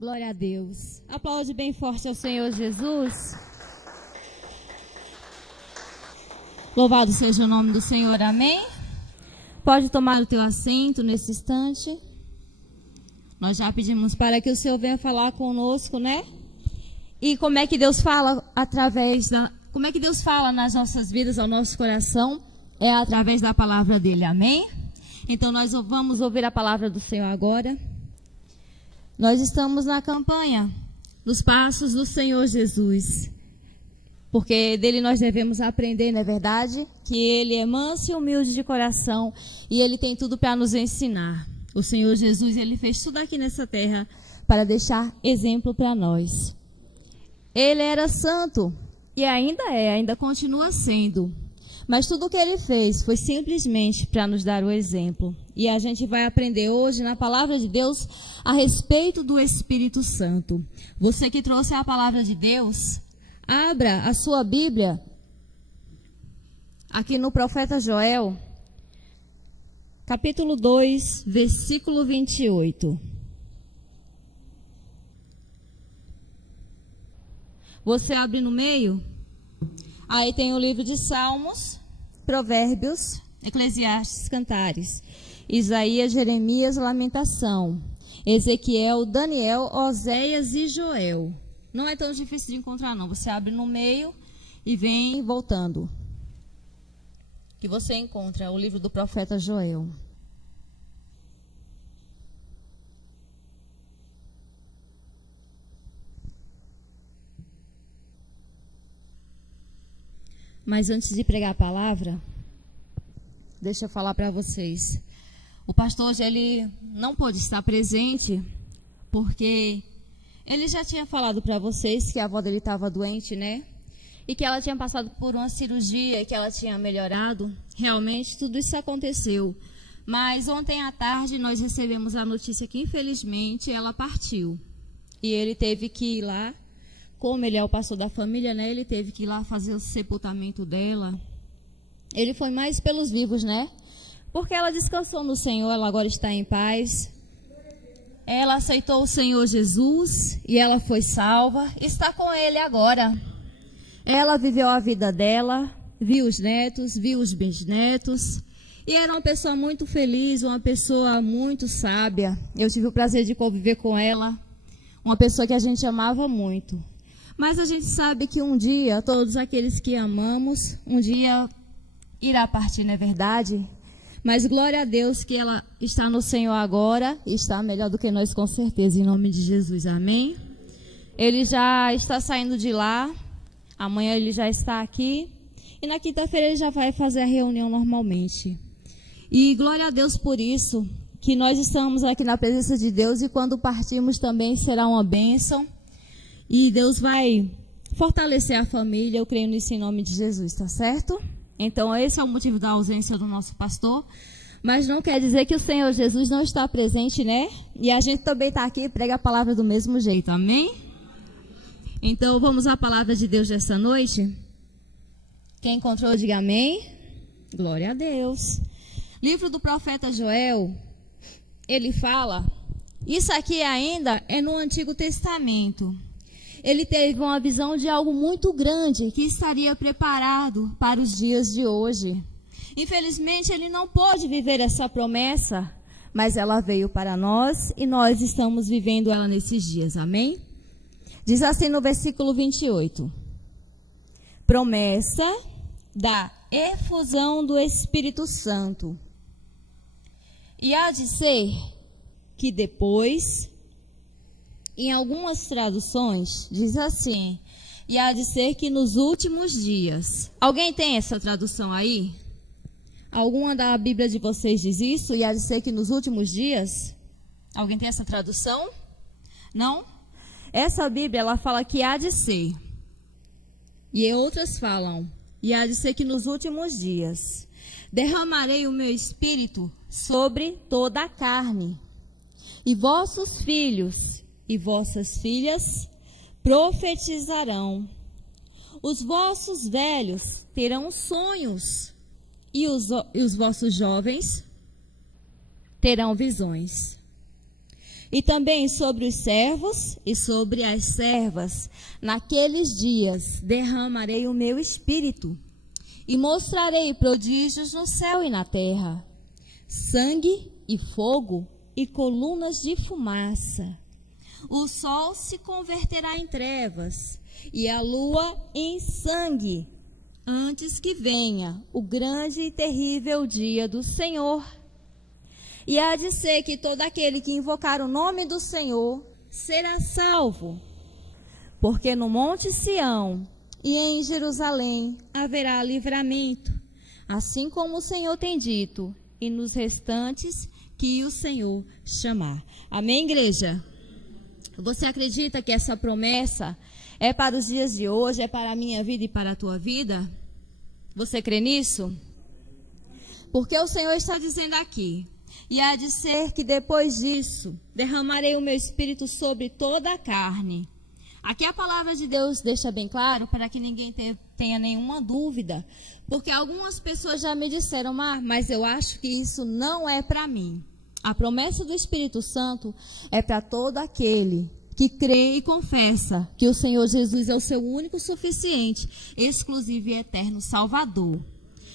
Glória a Deus. Aplaude bem forte ao Senhor Jesus. Louvado seja o nome do Senhor, amém? Pode tomar o teu assento nesse instante. Nós já pedimos para que o Senhor venha falar conosco, né? E como é que Deus fala como é que Deus fala nas nossas vidas, ao nosso coração? É através da palavra dele, amém? Então nós vamos ouvir a palavra do Senhor agora. Nós estamos na campanha, nos passos do Senhor Jesus. Porque dele nós devemos aprender, não é verdade? Que ele é manso e humilde de coração e ele tem tudo para nos ensinar. O Senhor Jesus, ele fez tudo aqui nessa terra para deixar exemplo para nós. Ele era santo e ainda continua sendo. Mas tudo o que ele fez foi simplesmente para nos dar o exemplo. E a gente vai aprender hoje na palavra de Deus a respeito do Espírito Santo. Você que trouxe a palavra de Deus, abra a sua Bíblia aqui no profeta Joel, capítulo 2, versículo 28. Você abre no meio, aí tem o livro de Salmos, Provérbios, Eclesiastes, Cantares, Isaías, Jeremias, Lamentação, Ezequiel, Daniel, Oséias e Joel. Não é tão difícil de encontrar, não. Você abre no meio e vem voltando. Que você encontra o livro do profeta Joel. Mas antes de pregar a palavra, deixa eu falar para vocês. O pastor hoje, ele não pôde estar presente, porque ele já tinha falado para vocês que a avó dele estava doente, né? E que ela tinha passado por uma cirurgia, que ela tinha melhorado. Realmente, tudo isso aconteceu. Mas ontem à tarde, nós recebemos a notícia que, infelizmente, ela partiu. E ele teve que ir lá. Como ele é o pastor da família, né? Ele teve que ir lá fazer o sepultamento dela. Ele foi mais pelos vivos, né? Porque ela descansou no Senhor, ela agora está em paz. Ela aceitou o Senhor Jesus e ela foi salva. Está com ele agora. Ela viveu a vida dela, viu os netos, viu os bisnetos. E era uma pessoa muito feliz, uma pessoa muito sábia. Eu tive o prazer de conviver com ela. Uma pessoa que a gente amava muito. Mas a gente sabe que um dia, todos aqueles que amamos, um dia irá partir, não é verdade? Mas glória a Deus que ela está no Senhor agora e está melhor do que nós, com certeza, em nome de Jesus, amém? Ele já está saindo de lá, amanhã ele já está aqui e na quinta-feira ele já vai fazer a reunião normalmente. E glória a Deus por isso, que nós estamos aqui na presença de Deus e quando partirmos também será uma bênção. E Deus vai fortalecer a família, eu creio nisso em nome de Jesus, tá certo? Então esse é o motivo da ausência do nosso pastor, mas não quer dizer que o Senhor Jesus não está presente, né? E a gente também está aqui e prega a palavra do mesmo jeito, amém? Então vamos à palavra de Deus dessa noite? Quem encontrou, diga amém. Glória a Deus. Livro do profeta Joel, ele fala, isso aqui ainda é no Antigo Testamento. Ele teve uma visão de algo muito grande que estaria preparado para os dias de hoje. Infelizmente, ele não pôde viver essa promessa, mas ela veio para nós e nós estamos vivendo ela nesses dias, amém? Diz assim no versículo 28. Promessa da efusão do Espírito Santo. E há de ser que depois... Em algumas traduções, diz assim, e há de ser que nos últimos dias. Alguém tem essa tradução aí? Alguma da Bíblia de vocês diz isso? E há de ser que nos últimos dias? Alguém tem essa tradução? Não? Essa Bíblia, ela fala que há de ser. E outras falam, e há de ser que nos últimos dias derramarei o meu espírito sobre toda a carne. E vossos filhos e vossas filhas profetizarão. Os vossos velhos terão sonhos e os vossos jovens terão visões. E também sobre os servos e sobre as servas, naqueles dias derramarei o meu espírito, e mostrarei prodígios no céu e na terra, sangue e fogo e colunas de fumaça. O sol se converterá em trevas, e a lua em sangue, antes que venha o grande e terrível dia do Senhor. E há de ser que todo aquele que invocar o nome do Senhor será salvo. Porque no monte Sião e em Jerusalém haverá livramento, assim como o Senhor tem dito, e nos restantes que o Senhor chamar. Amém, igreja? Você acredita que essa promessa é para os dias de hoje, é para a minha vida e para a tua vida? Você crê nisso? Porque o Senhor está dizendo aqui: e há de ser que depois disso derramarei o meu espírito sobre toda a carne. Aqui a palavra de Deus deixa bem claro, para que ninguém tenha nenhuma dúvida, porque algumas pessoas já me disseram: mas eu acho que isso não é para mim. A promessa do Espírito Santo é para todo aquele que crê e confessa que o Senhor Jesus é o seu único, suficiente, exclusivo e eterno Salvador.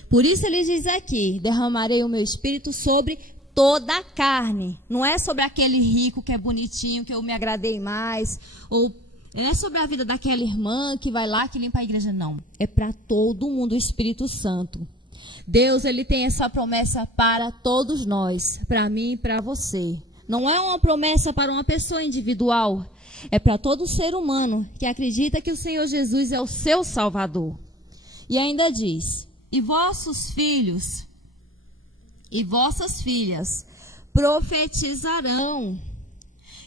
Por isso ele diz aqui: derramarei o meu espírito sobre toda a carne. Não é sobre aquele rico que é bonitinho, que eu me agradei mais, ou não é sobre a vida daquela irmã que vai lá, que limpa a igreja, não. É para todo mundo o Espírito Santo. Deus, ele tem essa promessa para todos nós, para mim e para você. Não é uma promessa para uma pessoa individual, é para todo ser humano que acredita que o Senhor Jesus é o seu Salvador. E ainda diz: e vossos filhos e vossas filhas profetizarão,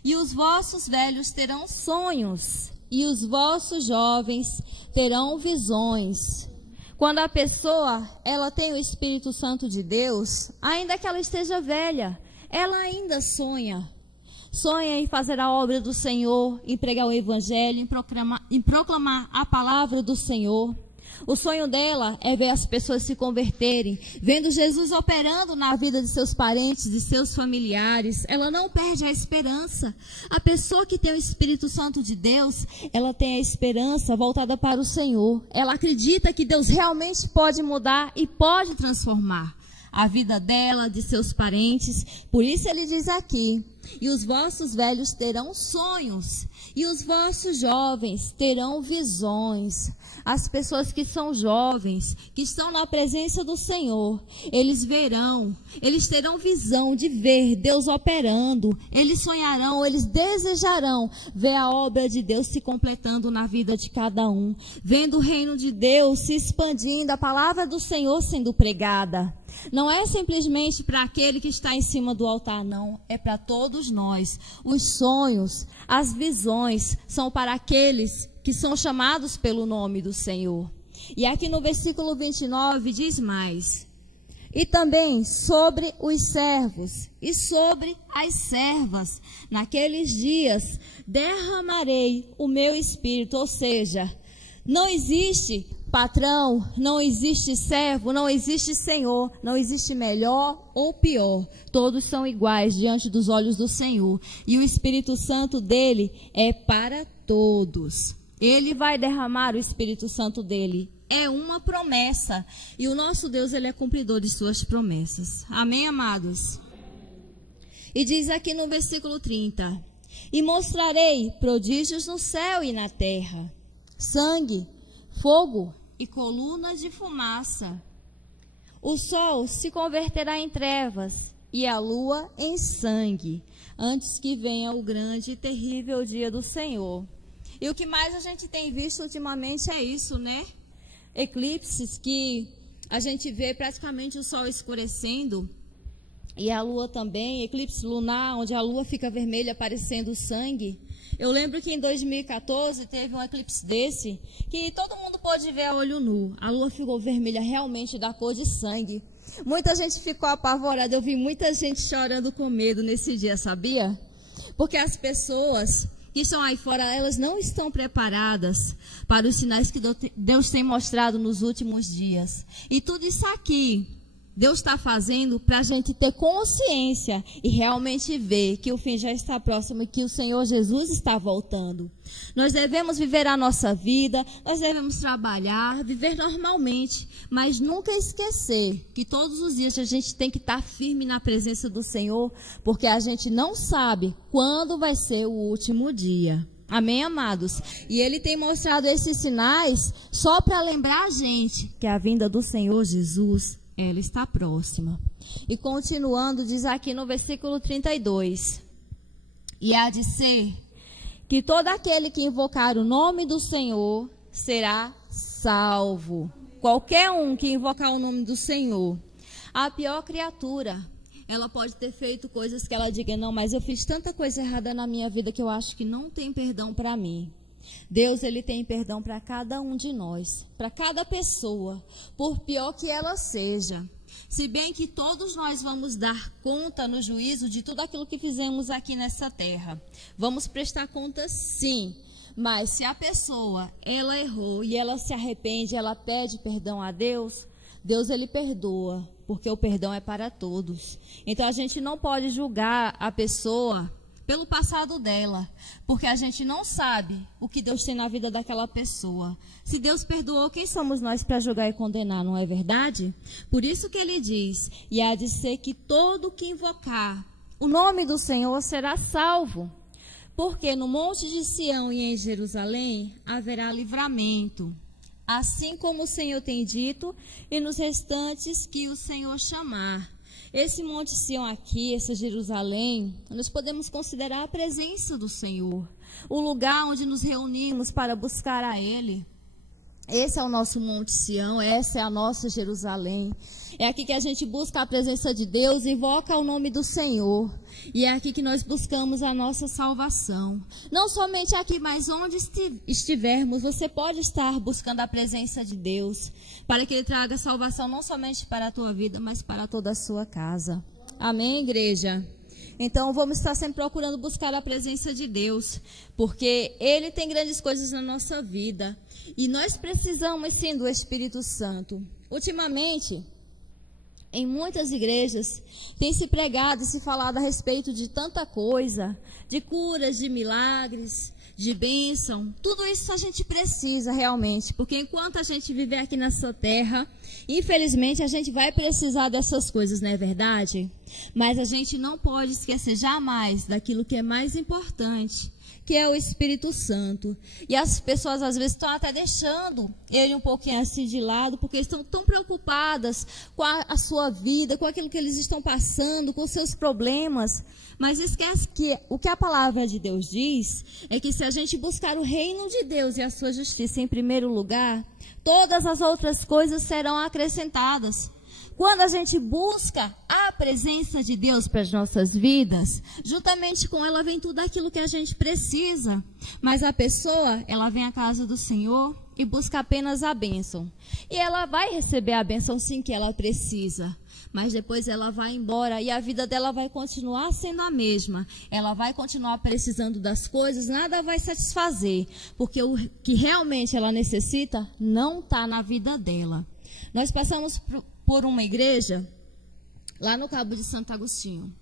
e os vossos velhos terão sonhos, e os vossos jovens terão visões. Quando a pessoa, ela tem o Espírito Santo de Deus, ainda que ela esteja velha, ela ainda sonha. Sonha em fazer a obra do Senhor, em pregar o Evangelho, em proclamar a palavra do Senhor. O sonho dela é ver as pessoas se converterem, vendo Jesus operando na vida de seus parentes, de seus familiares. Ela não perde a esperança. A pessoa que tem o Espírito Santo de Deus, ela tem a esperança voltada para o Senhor. Ela acredita que Deus realmente pode mudar e pode transformar a vida dela, de seus parentes. Por isso ele diz aqui: e os vossos velhos terão sonhos, e os vossos jovens terão visões. As pessoas que são jovens, que estão na presença do Senhor, eles verão, eles terão visão de ver Deus operando. Eles sonharão, eles desejarão ver a obra de Deus se completando na vida de cada um, vendo o reino de Deus se expandindo, a palavra do Senhor sendo pregada. Não é simplesmente para aquele que está em cima do altar, não. É para todos nós. Os sonhos, as visões são para aqueles que são chamados pelo nome do Senhor. E aqui no versículo 29 diz mais: e também sobre os servos e sobre as servas, naqueles dias derramarei o meu espírito. Ou seja, não existe patrão, não existe servo, não existe senhor, não existe melhor ou pior. Todos são iguais diante dos olhos do Senhor. E o Espírito Santo dele é para todos. Ele vai derramar o Espírito Santo dele. É uma promessa. E o nosso Deus, ele é cumpridor de suas promessas. Amém, amados? E diz aqui no versículo 30: e mostrarei prodígios no céu e na terra, sangue, fogo e colunas de fumaça. O sol se converterá em trevas e a lua em sangue, antes que venha o grande e terrível dia do Senhor. E o que mais a gente tem visto ultimamente é isso, né? Eclipses que a gente vê praticamente o sol escurecendo e a lua também, eclipse lunar, onde a lua fica vermelha parecendo sangue. Eu lembro que em 2014 teve um eclipse desse, que todo mundo pôde ver a olho nu. A lua ficou vermelha realmente da cor de sangue. Muita gente ficou apavorada, eu vi muita gente chorando com medo nesse dia, sabia? Porque as pessoas que estão aí fora, elas não estão preparadas para os sinais que Deus tem mostrado nos últimos dias. E tudo isso aqui Deus está fazendo para a gente ter consciência e realmente ver que o fim já está próximo e que o Senhor Jesus está voltando. Nós devemos viver a nossa vida, nós devemos trabalhar, viver normalmente, mas nunca esquecer que todos os dias a gente tem que estar firme na presença do Senhor, porque a gente não sabe quando vai ser o último dia. Amém, amados? E Ele tem mostrado esses sinais só para lembrar a gente que a vinda do Senhor Jesus, ela está próxima. E continuando, diz aqui no versículo 32, e há de ser que todo aquele que invocar o nome do Senhor será salvo. Qualquer um que invocar o nome do Senhor. A pior criatura, ela pode ter feito coisas que ela diga, não, mas eu fiz tanta coisa errada na minha vida que eu acho que não tem perdão para mim. Deus, Ele tem perdão para cada um de nós, para cada pessoa, por pior que ela seja. Se bem que todos nós vamos dar conta no juízo de tudo aquilo que fizemos aqui nessa terra. Vamos prestar conta, sim. Mas se a pessoa, ela errou e ela se arrepende, ela pede perdão a Deus, Deus, Ele perdoa, porque o perdão é para todos. Então a gente não pode julgar a pessoa pelo passado dela, porque a gente não sabe o que Deus tem na vida daquela pessoa. Se Deus perdoou, quem somos nós para julgar e condenar, não é verdade? Por isso que Ele diz, e há de ser que todo que invocar o nome do Senhor será salvo, porque no monte de Sião e em Jerusalém haverá livramento, assim como o Senhor tem dito, e nos restantes que o Senhor chamar. Esse Monte Sião aqui, esse Jerusalém, nós podemos considerar a presença do Senhor, o lugar onde nos reunimos para buscar a Ele. Esse é o nosso Monte Sião, essa é a nossa Jerusalém. É aqui que a gente busca a presença de Deus, invoca o nome do Senhor. E é aqui que nós buscamos a nossa salvação. Não somente aqui, mas onde estivermos, você pode estar buscando a presença de Deus, para que Ele traga salvação não somente para a tua vida, mas para toda a sua casa. Amém, igreja? Então, vamos estar sempre procurando buscar a presença de Deus, porque Ele tem grandes coisas na nossa vida. E nós precisamos, sim, do Espírito Santo. Ultimamente, em muitas igrejas, tem se pregado e se falado a respeito de tanta coisa, de curas, de milagres, de bênção. Tudo isso a gente precisa realmente, porque enquanto a gente viver aqui nessa terra, infelizmente a gente vai precisar dessas coisas, não é verdade? Mas a gente não pode esquecer jamais daquilo que é mais importante, que é o Espírito Santo. E as pessoas às vezes estão até deixando ele um pouquinho assim de lado, porque estão tão preocupadas com a sua vida, com aquilo que eles estão passando, com seus problemas. Mas esquece que o que a palavra de Deus diz é que se a gente buscar o reino de Deus e a sua justiça em primeiro lugar, todas as outras coisas serão acrescentadas. Quando a gente busca a presença de Deus para as nossas vidas, juntamente com ela vem tudo aquilo que a gente precisa. Mas a pessoa, ela vem à casa do Senhor e busca apenas a bênção. E ela vai receber a bênção sim que ela precisa. Mas depois ela vai embora e a vida dela vai continuar sendo a mesma. Ela vai continuar precisando das coisas, nada vai satisfazer. Porque o que realmente ela necessita não está na vida dela. Nós passamos por uma igreja lá no Cabo de Santo Agostinho.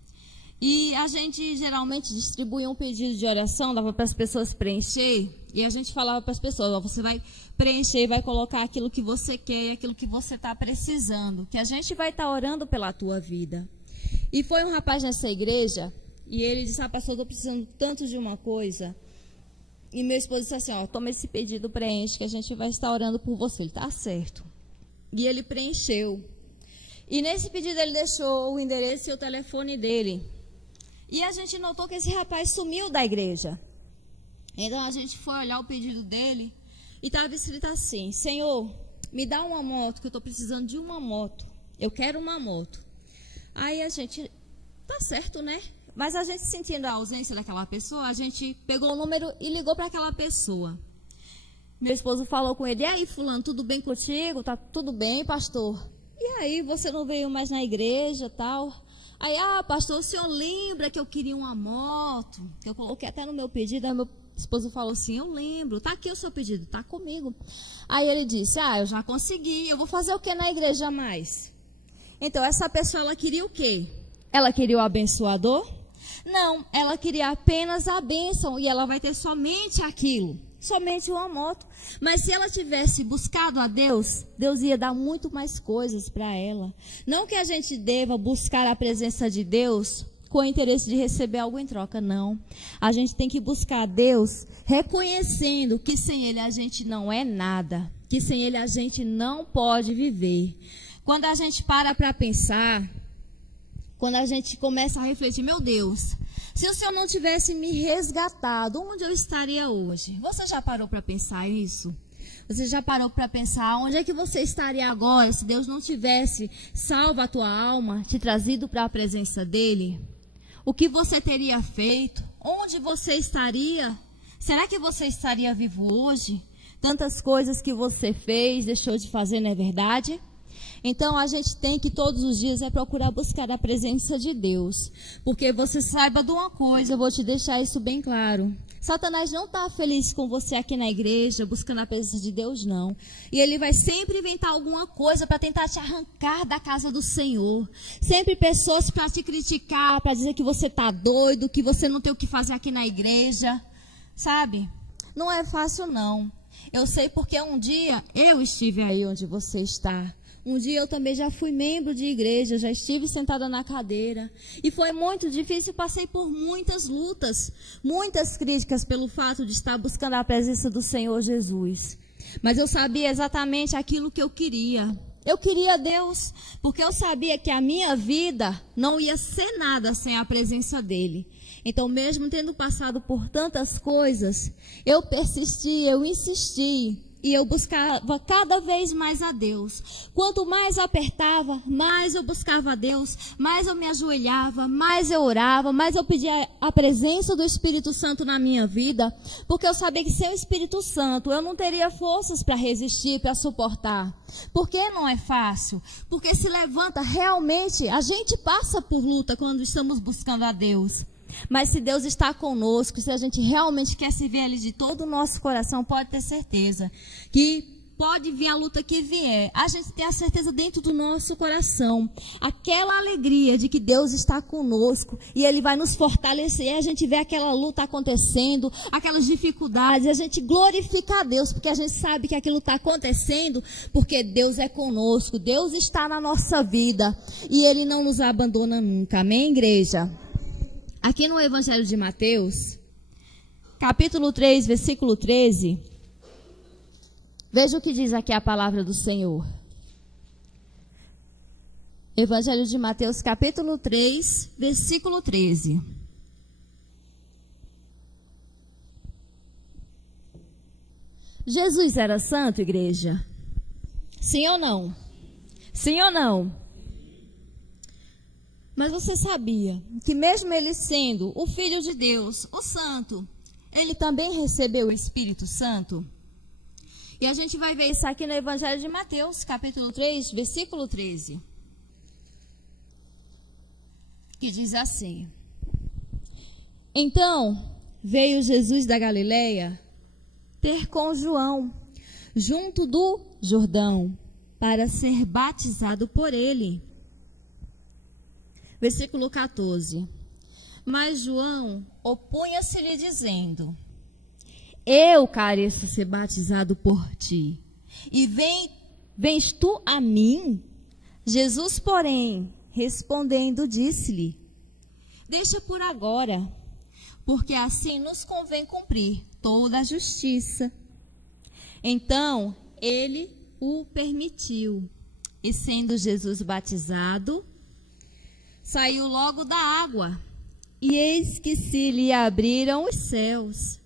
E a gente geralmente distribuía um pedido de oração, dava para as pessoas preencher, e a gente falava para as pessoas, ó, você vai preencher e vai colocar aquilo que você quer, aquilo que você está precisando, que a gente vai estar orando pela tua vida. E foi um rapaz nessa igreja, e ele disse, pastor, eu estou precisando tanto de uma coisa. E meu esposo disse assim, ó, toma esse pedido, preenche, que a gente vai estar orando por você. Ele está certo. E ele preencheu. E nesse pedido ele deixou o endereço e o telefone dele. E a gente notou que esse rapaz sumiu da igreja. Então a gente foi olhar o pedido dele e estava escrito assim, Senhor, me dá uma moto, que eu estou precisando de uma moto. Eu quero uma moto. Aí a gente, tá certo, né? Mas a gente sentindo a ausência daquela pessoa, a gente pegou o número e ligou para aquela pessoa. Meu esposo falou com ele, e aí fulano, tudo bem contigo? Tá tudo bem, pastor? E aí, você não veio mais na igreja, tal? Aí, pastor, o senhor lembra que eu queria uma moto? Que eu coloquei até no meu pedido. Aí meu esposo falou assim, eu lembro, tá aqui o seu pedido, tá comigo. Aí ele disse, eu já consegui, eu vou fazer o que na igreja mais? Então, essa pessoa, ela queria o quê? Ela queria o abençoador? Não, ela queria apenas a bênção e ela vai ter somente aquilo, somente uma moto. Mas se ela tivesse buscado a Deus, Deus ia dar muito mais coisas para ela. Não que a gente deva buscar a presença de Deus com o interesse de receber algo em troca, não. A gente tem que buscar a Deus reconhecendo que sem Ele a gente não é nada, que sem Ele a gente não pode viver. Quando a gente para pensar, quando a gente começa a refletir, meu Deus, se o Senhor não tivesse me resgatado, onde eu estaria hoje? Você já parou para pensar isso? Você já parou para pensar onde é que você estaria agora se Deus não tivesse salvo a tua alma, te trazido para a presença dEle? O que você teria feito? Onde você estaria? Será que você estaria vivo hoje? Tantas coisas que você fez, deixou de fazer, não é verdade? Então, a gente tem que todos os dias procurar buscar a presença de Deus. Porque você saiba de uma coisa, eu vou te deixar isso bem claro. Satanás não está feliz com você aqui na igreja, buscando a presença de Deus, não. E ele vai sempre inventar alguma coisa para tentar te arrancar da casa do Senhor. Sempre pessoas para te criticar, para dizer que você está doido, que você não tem o que fazer aqui na igreja. Sabe? Não é fácil, não. Eu sei porque um dia eu estive aí onde você está. Um dia eu também já fui membro de igreja, já estive sentada na cadeira. E foi muito difícil, passei por muitas lutas, muitas críticas pelo fato de estar buscando a presença do Senhor Jesus. Mas eu sabia exatamente aquilo que eu queria. Eu queria Deus, porque eu sabia que a minha vida não ia ser nada sem a presença dEle. Então, mesmo tendo passado por tantas coisas, eu persisti, eu insisti. E eu buscava cada vez mais a Deus. Quanto mais eu apertava, mais eu buscava a Deus, mais eu me ajoelhava, mais eu orava, mais eu pedia a presença do Espírito Santo na minha vida, porque eu sabia que sem o Espírito Santo eu não teria forças para resistir, para suportar. Por que não é fácil? Porque se levanta realmente, a gente passa por luta quando estamos buscando a Deus. Mas se Deus está conosco, se a gente realmente quer servir Ele de todo o nosso coração, pode ter certeza que pode vir a luta que vier. A gente tem a certeza dentro do nosso coração, aquela alegria de que Deus está conosco e Ele vai nos fortalecer. A gente vê aquela luta acontecendo, aquelas dificuldades, a gente glorifica a Deus, porque a gente sabe que aquilo está acontecendo, porque Deus é conosco, Deus está na nossa vida e Ele não nos abandona nunca. Amém, igreja? Aqui no Evangelho de Mateus, capítulo 3, versículo 13, veja o que diz aqui a palavra do Senhor. Evangelho de Mateus, capítulo 3, versículo 13. Jesus era santo, igreja? Sim ou não? Sim ou não? Mas você sabia que mesmo ele sendo o Filho de Deus, o Santo, ele também recebeu o Espírito Santo? E a gente vai ver isso aqui no Evangelho de Mateus, capítulo 3, versículo 13. Que diz assim: Então veio Jesus da Galileia ter com João, junto do Jordão, para ser batizado por ele. Versículo 14. Mas João opunha-se-lhe dizendo: Eu careço ser batizado por ti, e vens tu a mim? Jesus, porém, respondendo, disse-lhe: Deixa por agora, porque assim nos convém cumprir toda a justiça. Então, ele o permitiu, e sendo Jesus batizado, saiu logo da água, e eis que se lhe abriram os céus,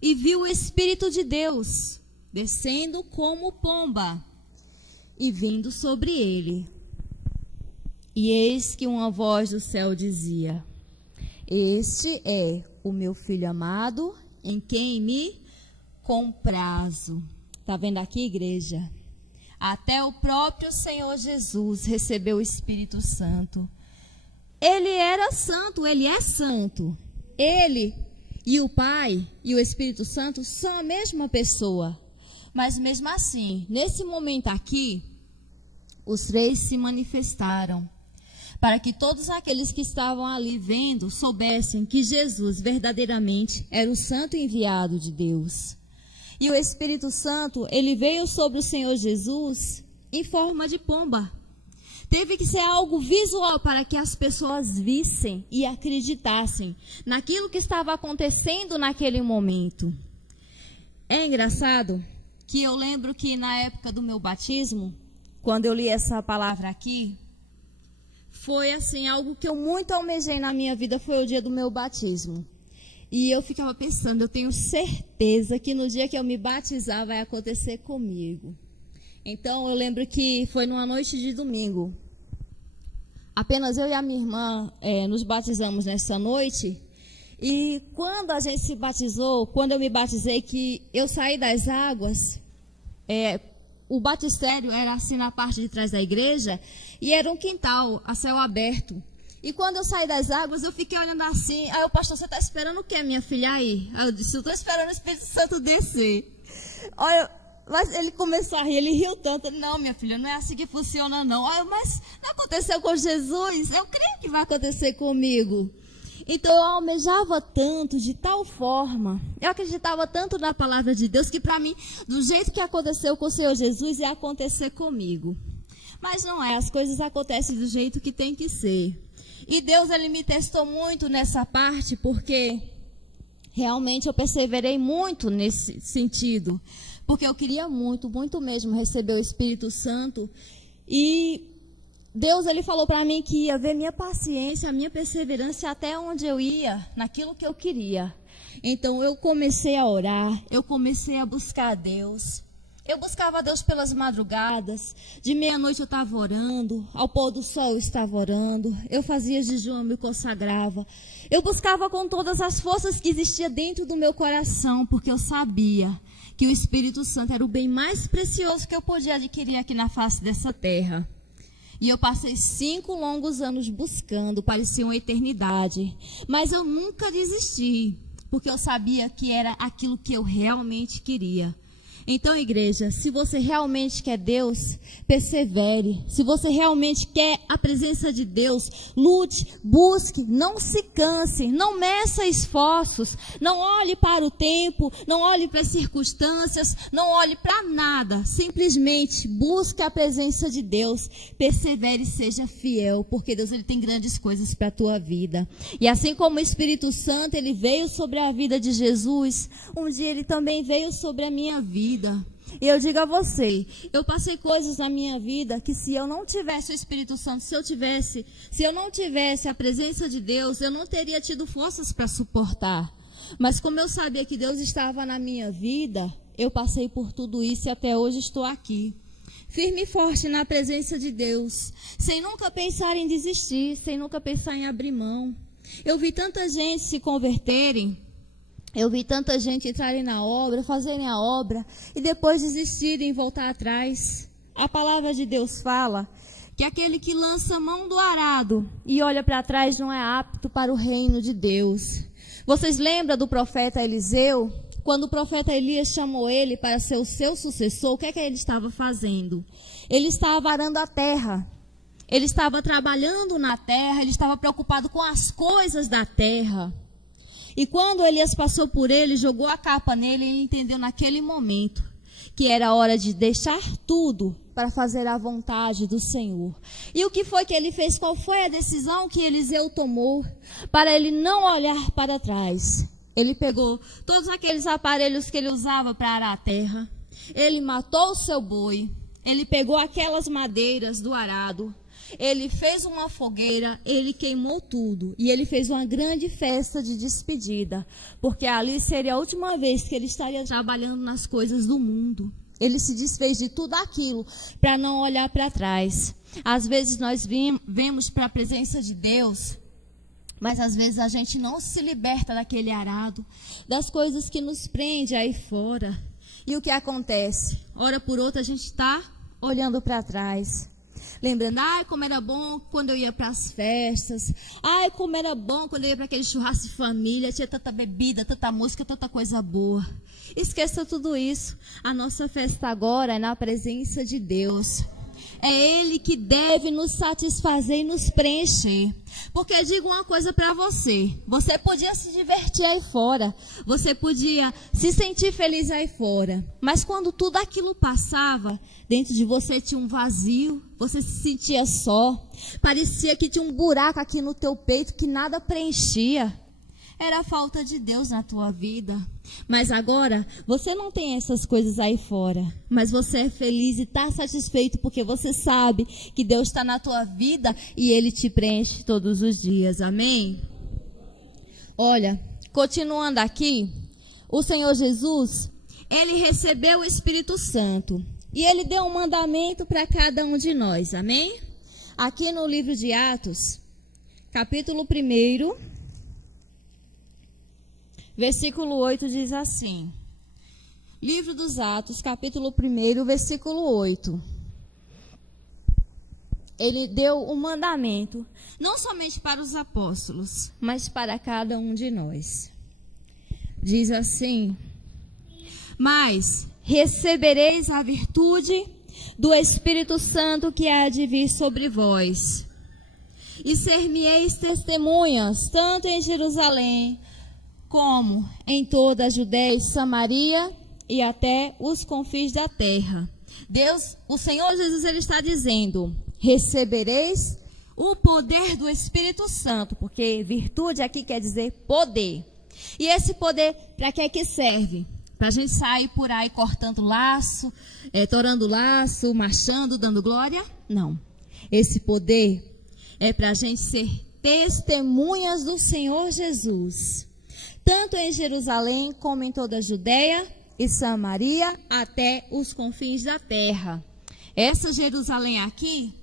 e viu o Espírito de Deus, descendo como pomba, e vindo sobre ele. E eis que uma voz do céu dizia: Este é o meu Filho amado, em quem me comprazo. Está vendo aqui, igreja? Até o próprio Senhor Jesus recebeu o Espírito Santo. Ele era santo, ele é santo. Ele e o Pai e o Espírito Santo são a mesma pessoa. Mas mesmo assim, nesse momento aqui, os 3 se manifestaram, para que todos aqueles que estavam ali vendo soubessem que Jesus verdadeiramente era o santo enviado de Deus. E o Espírito Santo, ele veio sobre o Senhor Jesus em forma de pomba. Teve que ser algo visual para que as pessoas vissem e acreditassem naquilo que estava acontecendo naquele momento. É engraçado que eu lembro que na época do meu batismo, quando eu li essa palavra aqui, foi assim, algo que eu muito almejei na minha vida, foi o dia do meu batismo. E eu ficava pensando, eu tenho certeza que no dia que eu me batizar vai acontecer comigo. Então eu lembro que foi numa noite de domingo. Apenas eu e a minha irmã nos batizamos nessa noite. E quando a gente se batizou, quando eu me batizei, que eu saí das águas, o batistério era assim na parte de trás da igreja, e era um quintal a céu aberto. E quando eu saí das águas, eu fiquei olhando assim. Aí o pastor, você está esperando o quê, minha filha? Aí eu disse, eu estou esperando o Espírito Santo descer. Olha, mas ele começou a rir, ele riu tanto. Não, minha filha, não é assim que funciona, não. Olha, mas não aconteceu com Jesus, eu creio que vai acontecer comigo. Então eu almejava tanto, de tal forma, eu acreditava tanto na palavra de Deus, que para mim, do jeito que aconteceu com o Senhor Jesus, ia acontecer comigo. Mas não é, as coisas acontecem do jeito que tem que ser. E Deus, ele me testou muito nessa parte, porque realmente eu perseverei muito nesse sentido. Porque eu queria muito, muito mesmo receber o Espírito Santo. E Deus, ele falou para mim que ia ver minha paciência, a minha perseverança até onde eu ia, naquilo que eu queria. Então eu comecei a orar, eu comecei a buscar a Deus. Eu buscava a Deus pelas madrugadas, de meia-noite eu estava orando, ao pôr do sol eu estava orando, eu fazia jejum, eu me consagrava. Eu buscava com todas as forças que existia dentro do meu coração, porque eu sabia que o Espírito Santo era o bem mais precioso que eu podia adquirir aqui na face dessa terra. E eu passei 5 longos anos buscando, parecia uma eternidade. Mas eu nunca desisti, porque eu sabia que era aquilo que eu realmente queria. Então, igreja, se você realmente quer Deus, persevere. Se você realmente quer a presença de Deus, lute, busque, não se canse, não meça esforços, não olhe para o tempo, não olhe para as circunstâncias, não olhe para nada. Simplesmente busque a presença de Deus, persevere e seja fiel, porque Deus, ele tem grandes coisas para a tua vida. E assim como o Espírito Santo, ele veio sobre a vida de Jesus, um dia ele também veio sobre a minha vida. E eu digo a você, eu passei coisas na minha vida que se eu não tivesse o Espírito Santo, se eu não tivesse a presença de Deus, eu não teria tido forças para suportar. Mas como eu sabia que Deus estava na minha vida, eu passei por tudo isso e até hoje estou aqui. Firme e forte na presença de Deus, sem nunca pensar em desistir, sem nunca pensar em abrir mão. Eu vi tanta gente se converterem, eu vi tanta gente entrarem na obra, fazerem a obra e depois desistirem e voltar atrás. A palavra de Deus fala que aquele que lança mão do arado e olha para trás não é apto para o reino de Deus. Vocês lembram do profeta Eliseu? Quando o profeta Elias chamou ele para ser o seu sucessor, o que é que ele estava fazendo? Ele estava arando a terra. Ele estava trabalhando na terra, ele estava preocupado com as coisas da terra. E quando Elias passou por ele, jogou a capa nele, ele entendeu naquele momento que era hora de deixar tudo para fazer a vontade do Senhor. E o que foi que ele fez? Qual foi a decisão que Eliseu tomou para ele não olhar para trás? Ele pegou todos aqueles aparelhos que ele usava para arar a terra, ele matou o seu boi, ele pegou aquelas madeiras do arado, ele fez uma fogueira, ele queimou tudo e ele fez uma grande festa de despedida, porque ali seria a última vez que ele estaria trabalhando nas coisas do mundo. Ele se desfez de tudo aquilo para não olhar para trás. Às vezes nós vemos para a presença de Deus, mas às vezes a gente não se liberta daquele arado, das coisas que nos prende aí fora. E o que acontece? Hora por outra a gente está olhando para trás. Lembrando, ai, como era bom quando eu ia para as festas. Ai, como era bom quando eu ia para aquele churrasco de família. Tinha tanta bebida, tanta música, tanta coisa boa. Esqueça tudo isso. A nossa festa agora é na presença de Deus. É Ele que deve nos satisfazer e nos preencher. Porque digo uma coisa para você. Você podia se divertir aí fora. Você podia se sentir feliz aí fora. Mas quando tudo aquilo passava, dentro de você tinha um vazio. Você se sentia só. Parecia que tinha um buraco aqui no teu peito que nada preenchia. Era a falta de Deus na tua vida. Mas agora, você não tem essas coisas aí fora. Mas você é feliz e está satisfeito porque você sabe que Deus está na tua vida e Ele te preenche todos os dias. Amém? Olha, continuando aqui, o Senhor Jesus, Ele recebeu o Espírito Santo. E Ele deu um mandamento para cada um de nós. Amém? Aqui no livro de Atos, capítulo 1... versículo 8 diz assim. Livro dos Atos, capítulo 1, versículo 8. Ele deu um mandamento, não somente para os apóstolos, mas para cada um de nós. Diz assim: mas recebereis a virtude do Espírito Santo que há de vir sobre vós, e ser-me-eis testemunhas, tanto em Jerusalém, como em toda a Judéia e Samaria e até os confins da terra. Deus, o Senhor Jesus, Ele está dizendo: recebereis o poder do Espírito Santo, porque virtude aqui quer dizer poder. E esse poder, para que é que serve? Para a gente sair por aí cortando laço, torando laço, marchando, dando glória? Não. Esse poder é para a gente ser testemunhas do Senhor Jesus, tanto em Jerusalém como em toda a Judéia e Samaria, até os confins da terra. Essa Jerusalém aqui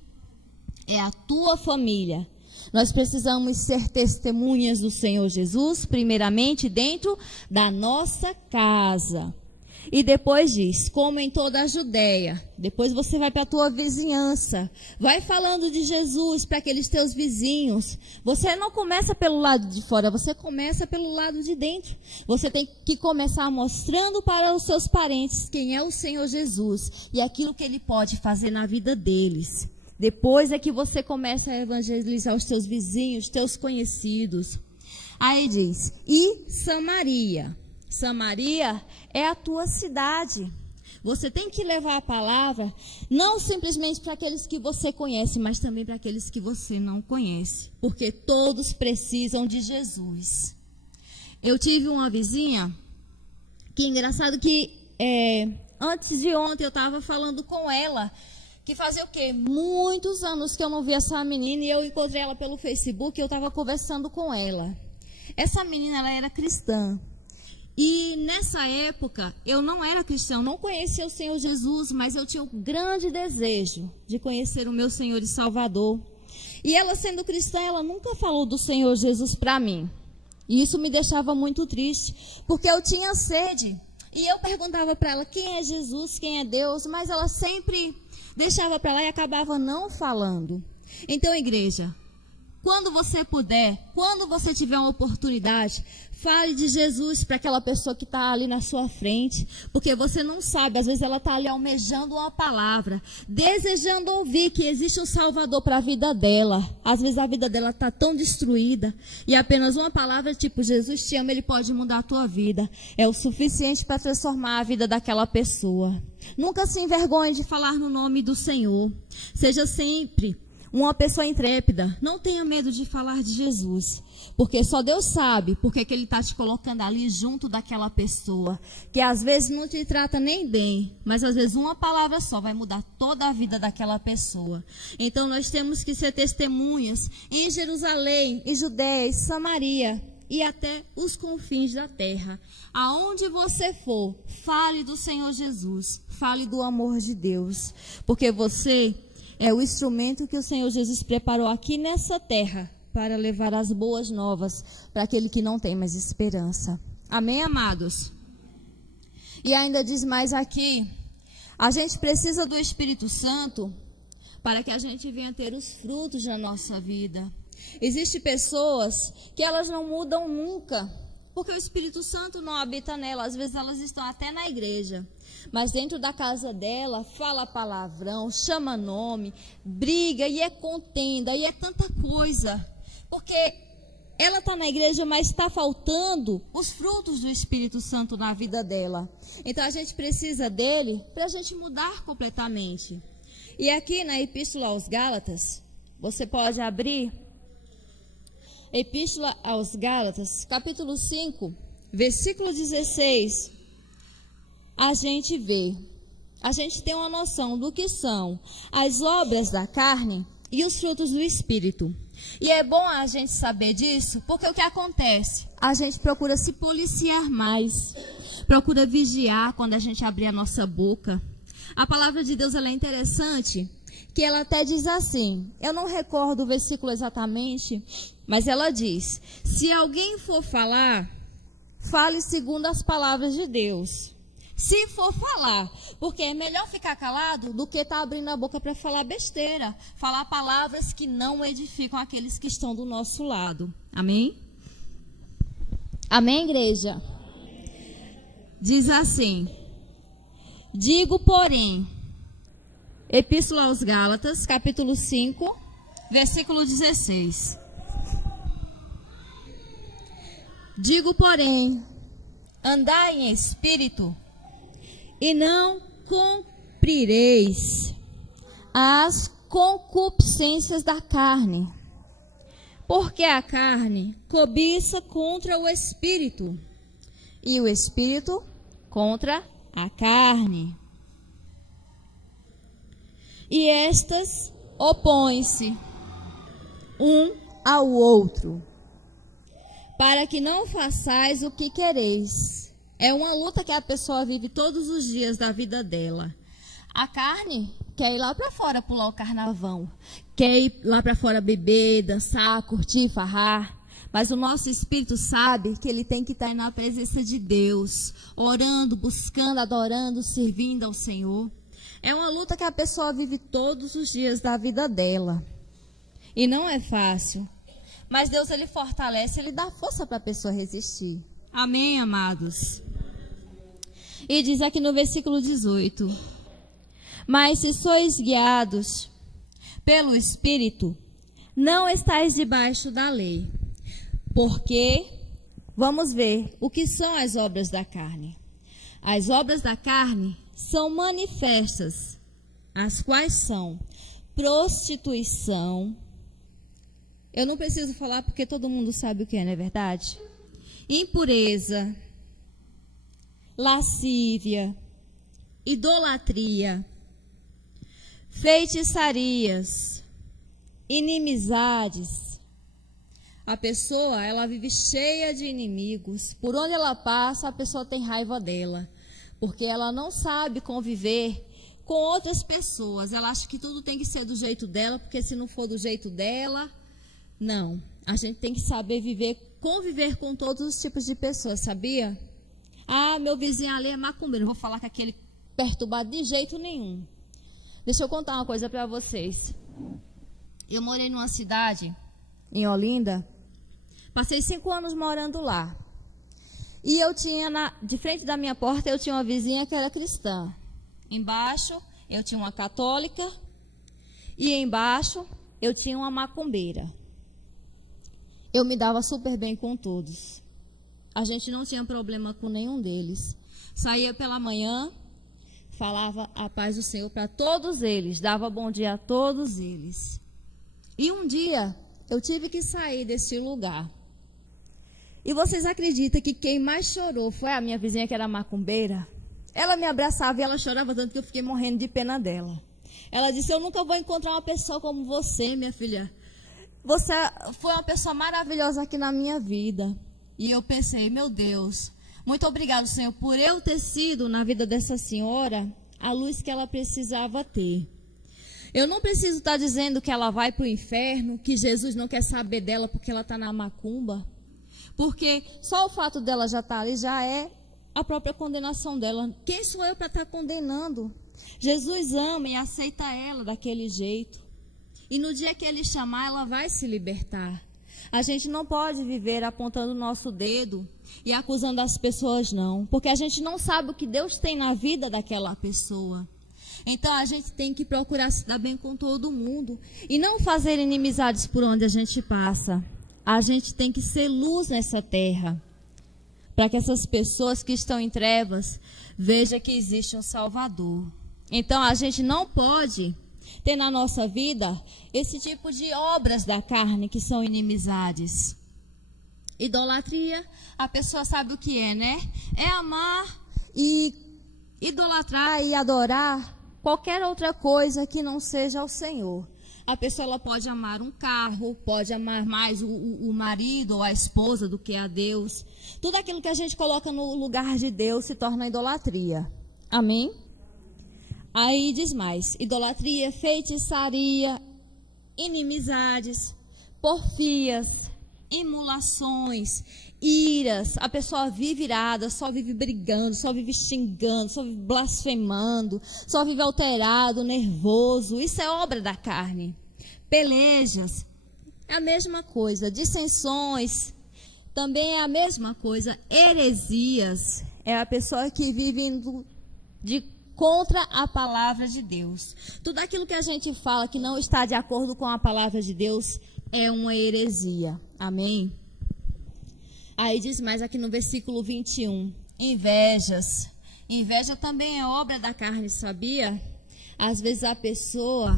é a tua família. Nós precisamos ser testemunhas do Senhor Jesus, primeiramente dentro da nossa casa. E depois diz, como em toda a Judéia. Depois você vai para a tua vizinhança. Vai falando de Jesus para aqueles teus vizinhos. Você não começa pelo lado de fora, você começa pelo lado de dentro. Você tem que começar mostrando para os seus parentes quem é o Senhor Jesus e aquilo que Ele pode fazer na vida deles. Depois é que você começa a evangelizar os teus vizinhos, teus conhecidos. Aí diz, e Samaria. Samaria é a tua cidade. Você tem que levar a palavra não simplesmente para aqueles que você conhece, mas também para aqueles que você não conhece. Porque todos precisam de Jesus. Eu tive uma vizinha, que engraçado que antes de ontem eu estava falando com ela, que fazia o quê? Muitos anos que eu não via essa menina e eu encontrei ela pelo Facebook e eu estava conversando com ela. Essa menina, ela era cristã. E nessa época, eu não era cristã, não conhecia o Senhor Jesus, mas eu tinha um grande desejo de conhecer o meu Senhor e Salvador. E ela, sendo cristã, ela nunca falou do Senhor Jesus para mim. E isso me deixava muito triste, porque eu tinha sede. E eu perguntava para ela quem é Jesus, quem é Deus, mas ela sempre deixava para lá e acabava não falando. Então, igreja, quando você puder, quando você tiver uma oportunidade, fale de Jesus para aquela pessoa que está ali na sua frente, porque você não sabe, às vezes ela está ali almejando uma palavra, desejando ouvir que existe um Salvador para a vida dela. Às vezes a vida dela está tão destruída e apenas uma palavra tipo Jesus te ama, Ele pode mudar a tua vida. É o suficiente para transformar a vida daquela pessoa. Nunca se envergonhe de falar no nome do Senhor. Seja sempre uma pessoa intrépida. Não tenha medo de falar de Jesus. Porque só Deus sabe porque que Ele está te colocando ali junto daquela pessoa. Que às vezes não te trata nem bem. Mas às vezes uma palavra só vai mudar toda a vida daquela pessoa. Então nós temos que ser testemunhas em Jerusalém, em Judéia, em Samaria e até os confins da terra. Aonde você for, fale do Senhor Jesus. Fale do amor de Deus. Porque você é o instrumento que o Senhor Jesus preparou aqui nessa terra para levar as boas novas para aquele que não tem mais esperança. Amém, amados? E ainda diz mais aqui, a gente precisa do Espírito Santo para que a gente venha ter os frutos na nossa vida. Existem pessoas que elas não mudam nunca. Porque o Espírito Santo não habita nela. Às vezes elas estão até na igreja, mas dentro da casa dela fala palavrão, chama nome, briga, e é contenda, e é tanta coisa. Porque ela está na igreja, mas está faltando os frutos do Espírito Santo na vida dela. Então a gente precisa dele para a gente mudar completamente. E aqui na Epístola aos Gálatas, você pode abrir Epístola aos Gálatas, capítulo 5, versículo 16. A gente tem uma noção do que são as obras da carne e os frutos do Espírito. E é bom a gente saber disso, porque o que acontece? A gente procura se policiar mais, procura vigiar quando a gente abrir a nossa boca. A palavra de Deus ela é interessante, que ela até diz assim, eu não recordo o versículo exatamente, mas ela diz, se alguém for falar, fale segundo as palavras de Deus. Se for falar, porque é melhor ficar calado do que estar abrindo a boca para falar besteira, falar palavras que não edificam aqueles que estão do nosso lado. Amém? Amém, igreja? Diz assim, digo, porém, Epístola aos Gálatas, capítulo 5, versículo 16. Digo, porém, andai em espírito, e não cumprireis as concupiscências da carne, porque a carne cobiça contra o espírito, e o espírito contra a carne. E estas opõem-se um ao outro, para que não façais o que quereis. É uma luta que a pessoa vive todos os dias da vida dela. A carne quer ir lá para fora pular o carnaval, quer ir lá para fora beber, dançar, curtir, farrar. Mas o nosso espírito sabe que ele tem que estar na presença de Deus, orando, buscando, adorando, servindo ao Senhor. É uma luta que a pessoa vive todos os dias da vida dela. E não é fácil. Mas Deus, ele fortalece, ele dá força para a pessoa resistir. Amém, amados? E diz aqui no versículo 18. Mas se sois guiados pelo Espírito, não estáis debaixo da lei. Porque, vamos ver, o que são as obras da carne? As obras da carne são manifestas, as quais são prostituição. Eu não preciso falar porque todo mundo sabe o que é, não é verdade? Impureza, lascívia, idolatria, feitiçarias, inimizades. A pessoa, ela vive cheia de inimigos. Por onde ela passa, a pessoa tem raiva dela. Porque ela não sabe conviver com outras pessoas. Ela acha que tudo tem que ser do jeito dela, porque se não for do jeito dela, não. A gente tem que saber conviver com todos os tipos de pessoas, sabia? Ah, meu vizinho ali é macumbeiro. Não vou falar com aquele perturbado de jeito nenhum. Deixa eu contar uma coisa para vocês. Eu morei numa cidade, em Olinda. Passei 5 anos morando lá. E eu tinha, de frente da minha porta, eu tinha uma vizinha que era cristã. Embaixo, eu tinha uma católica. E embaixo, eu tinha uma macumbeira. Eu me dava super bem com todos. A gente não tinha problema com nenhum deles. Saía pela manhã, falava a paz do Senhor para todos eles. Dava bom dia a todos eles. E um dia, eu tive que sair desse lugar. E vocês acreditam que quem mais chorou foi a minha vizinha, que era macumbeira? Ela me abraçava e ela chorava tanto que eu fiquei morrendo de pena dela. Ela disse, eu nunca vou encontrar uma pessoa como você, minha filha. Você foi uma pessoa maravilhosa aqui na minha vida. E eu pensei, meu Deus, muito obrigado, Senhor, por eu ter sido na vida dessa senhora a luz que ela precisava ter. Eu não preciso estar dizendo que ela vai para o inferno, que Jesus não quer saber dela porque ela está na macumba. Porque só o fato dela já estar ali já é a própria condenação dela. Quem sou eu para estar condenando? Jesus ama e aceita ela daquele jeito. E no dia que ele chamar, ela vai se libertar. A gente não pode viver apontando o nosso dedo e acusando as pessoas, não. Porque a gente não sabe o que Deus tem na vida daquela pessoa. Então a gente tem que procurar se dar bem com todo mundo e não fazer inimizades por onde a gente passa. A gente tem que ser luz nessa terra, para que essas pessoas que estão em trevas vejam que existe um Salvador. Então a gente não pode ter na nossa vida esse tipo de obras da carne que são inimizades. Idolatria, a pessoa sabe o que é, né? É amar e idolatrar e adorar qualquer outra coisa que não seja o Senhor. A pessoa ela pode amar um carro, pode amar mais o marido ou a esposa do que a Deus. Tudo aquilo que a gente coloca no lugar de Deus se torna idolatria. Amém? Aí diz mais: idolatria, feitiçaria, inimizades, porfias, emulações, iras. A pessoa vive irada, só vive brigando, só vive xingando, só vive blasfemando, só vive alterado, nervoso. Isso é obra da carne. Pelejas, é a mesma coisa. Dissensões, também é a mesma coisa. Heresias, é a pessoa que vive indo contra a palavra de Deus. Tudo aquilo que a gente fala que não está de acordo com a palavra de Deus é uma heresia. Amém? Aí diz mais aqui no versículo 21. Invejas. Inveja também é obra da carne, sabia? Às vezes a pessoa,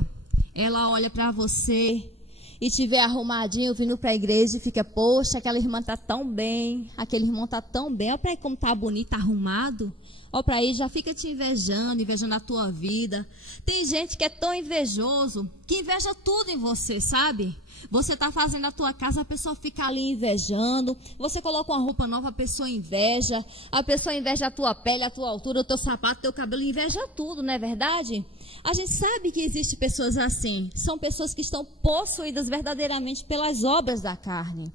ela olha para você e te vê arrumadinho vindo para a igreja e fica, poxa, aquela irmã está tão bem, aquele irmão está tão bem, olha para aí como está bonito, tá arrumado. Olha para aí, já fica te invejando a tua vida. Tem gente que é tão invejoso, que inveja tudo em você, sabe? Você está fazendo a tua casa, a pessoa fica ali invejando. Você coloca uma roupa nova, a pessoa inveja. A pessoa inveja a tua pele, a tua altura, o teu sapato, o teu cabelo, inveja tudo, não é verdade? A gente sabe que existem pessoas assim. São pessoas que estão possuídas verdadeiramente pelas obras da carne.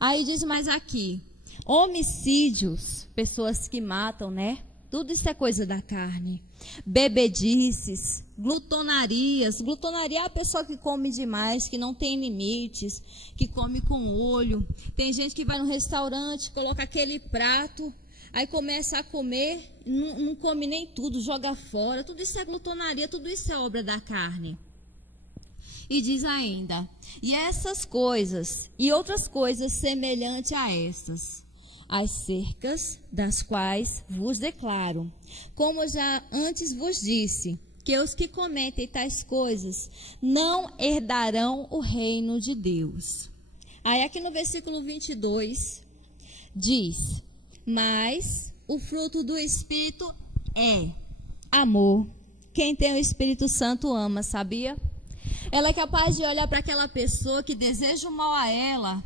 Aí diz mais aqui, homicídios, pessoas que matam, né? Tudo isso é coisa da carne. Bebedices, glutonarias. Glutonaria é a pessoa que come demais, que não tem limites, que come com olho. Tem gente que vai no restaurante, coloca aquele prato, aí começa a comer, não come nem tudo, joga fora. Tudo isso é glutonaria, tudo isso é obra da carne. E diz ainda, e essas coisas, e outras coisas semelhantes a estas, as cercas das quais vos declaro, como já antes vos disse, que os que cometem tais coisas não herdarão o reino de Deus. Aí aqui no versículo 22 diz, mas o fruto do Espírito é amor. Quem tem o Espírito Santo ama, sabia? Ela é capaz de olhar para aquela pessoa que deseja o mal a ela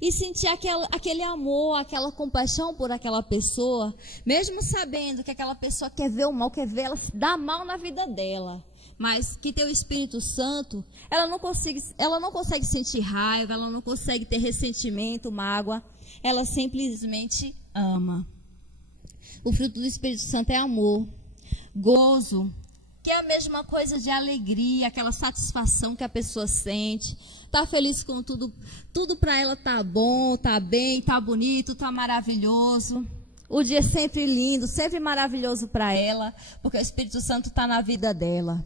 e sentir aquele amor, aquela compaixão por aquela pessoa, mesmo sabendo que aquela pessoa quer ver o mal, quer ver ela dar mal na vida dela. Mas que tem o Espírito Santo, ela não consegue sentir raiva, ela não consegue ter ressentimento, mágoa, ela simplesmente ama. O fruto do Espírito Santo é amor, gozo, que é a mesma coisa de alegria, aquela satisfação que a pessoa sente. Tá feliz com tudo, tudo para ela tá bom, tá bem, tá bonito, tá maravilhoso. O dia é sempre lindo, sempre maravilhoso para ela, porque o Espírito Santo está na vida dela.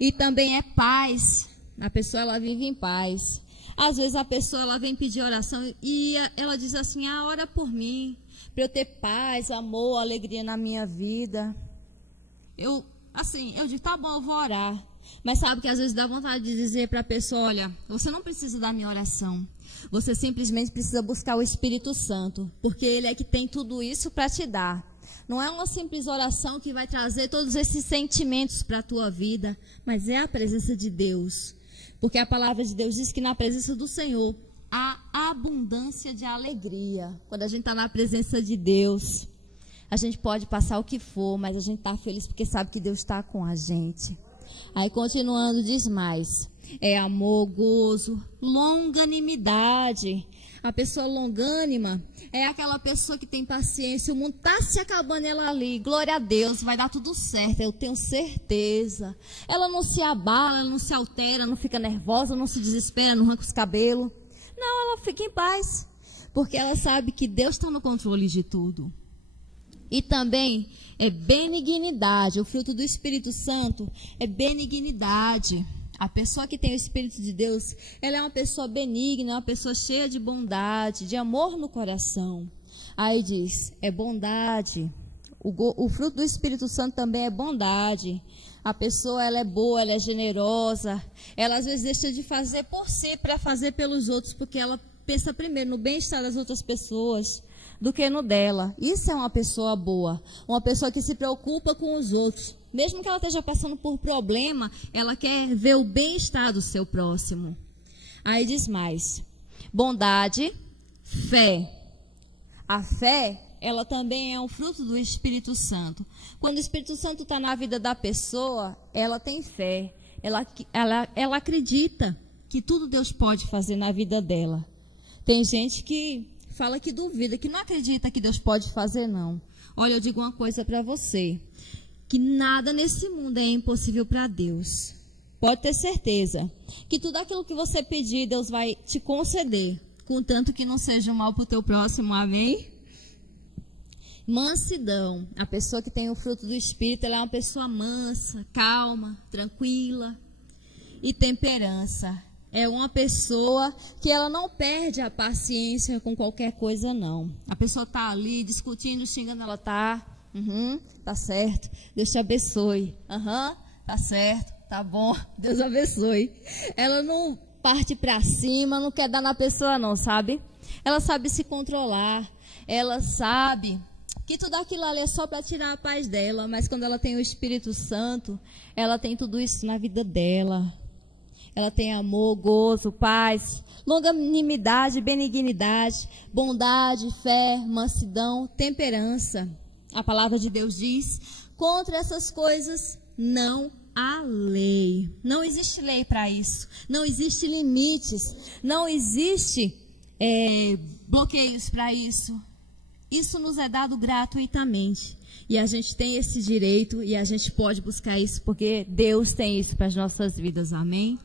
E também é paz. A pessoa ela vive em paz. Às vezes a pessoa ela vem pedir oração e ela diz assim: "Ah, ora por mim, para eu ter paz, amor, alegria na minha vida". Eu digo, tá bom, eu vou orar. Mas sabe que às vezes dá vontade de dizer para a pessoa, olha, você não precisa da minha oração. Você simplesmente precisa buscar o Espírito Santo, porque Ele é que tem tudo isso para te dar. Não é uma simples oração que vai trazer todos esses sentimentos para a tua vida, mas é a presença de Deus. Porque a palavra de Deus diz que na presença do Senhor há abundância de alegria. Quando a gente está na presença de Deus, a gente pode passar o que for, mas a gente está feliz porque sabe que Deus está com a gente. Aí continuando diz mais, é amor, gozo, longanimidade. A pessoa longânima é aquela pessoa que tem paciência, o mundo está se acabando ela ali, glória a Deus, vai dar tudo certo, eu tenho certeza. Ela não se abala, ela não se altera, não fica nervosa, não se desespera, não arranca os cabelos. Não, ela fica em paz. porque ela sabe que Deus está no controle de tudo. E também é benignidade. O fruto do Espírito Santo é benignidade. A pessoa que tem o Espírito de Deus, ela é uma pessoa benigna, uma pessoa cheia de bondade, de amor no coração. Aí diz, é bondade. O fruto do Espírito Santo também é bondade. A pessoa, ela é boa, ela é generosa. Ela às vezes deixa de fazer por si para fazer pelos outros, porque ela pensa primeiro no bem-estar das outras pessoas do que no dela. Isso é uma pessoa boa, uma pessoa que se preocupa com os outros. Mesmo que ela esteja passando por problema, ela quer ver o bem-estar do seu próximo. Aí diz mais, bondade, fé. A fé, ela também é um fruto do Espírito Santo. Quando o Espírito Santo está na vida da pessoa, ela tem fé. Ela acredita que tudo Deus pode fazer na vida dela. Tem gente que fala que duvida, que não acredita que Deus pode fazer, não. Olha, eu digo uma coisa para você, que nada nesse mundo é impossível para Deus. Pode ter certeza que tudo aquilo que você pedir, Deus vai te conceder, contanto que não seja um mal para o teu próximo, amém? Mansidão. A pessoa que tem o fruto do Espírito, ela é uma pessoa mansa, calma, tranquila. E temperança. É uma pessoa que ela não perde a paciência com qualquer coisa, não. A pessoa está ali discutindo, xingando, ela está... tá certo, Deus te abençoe. Tá certo, tá bom, Deus abençoe. Ela não parte para cima, não quer dar na pessoa não, sabe? Ela sabe se controlar, ela sabe que tudo aquilo ali é só para tirar a paz dela, mas quando ela tem o Espírito Santo, ela tem tudo isso na vida dela. Ela tem amor, gozo, paz, longanimidade, benignidade, bondade, fé, mansidão, temperança. A palavra de Deus diz, contra essas coisas não há lei. Não existe lei para isso. Não existe limites. Não existe bloqueios para isso. Isso nos é dado gratuitamente. E a gente tem esse direito e a gente pode buscar isso porque Deus tem isso para as nossas vidas. Amém?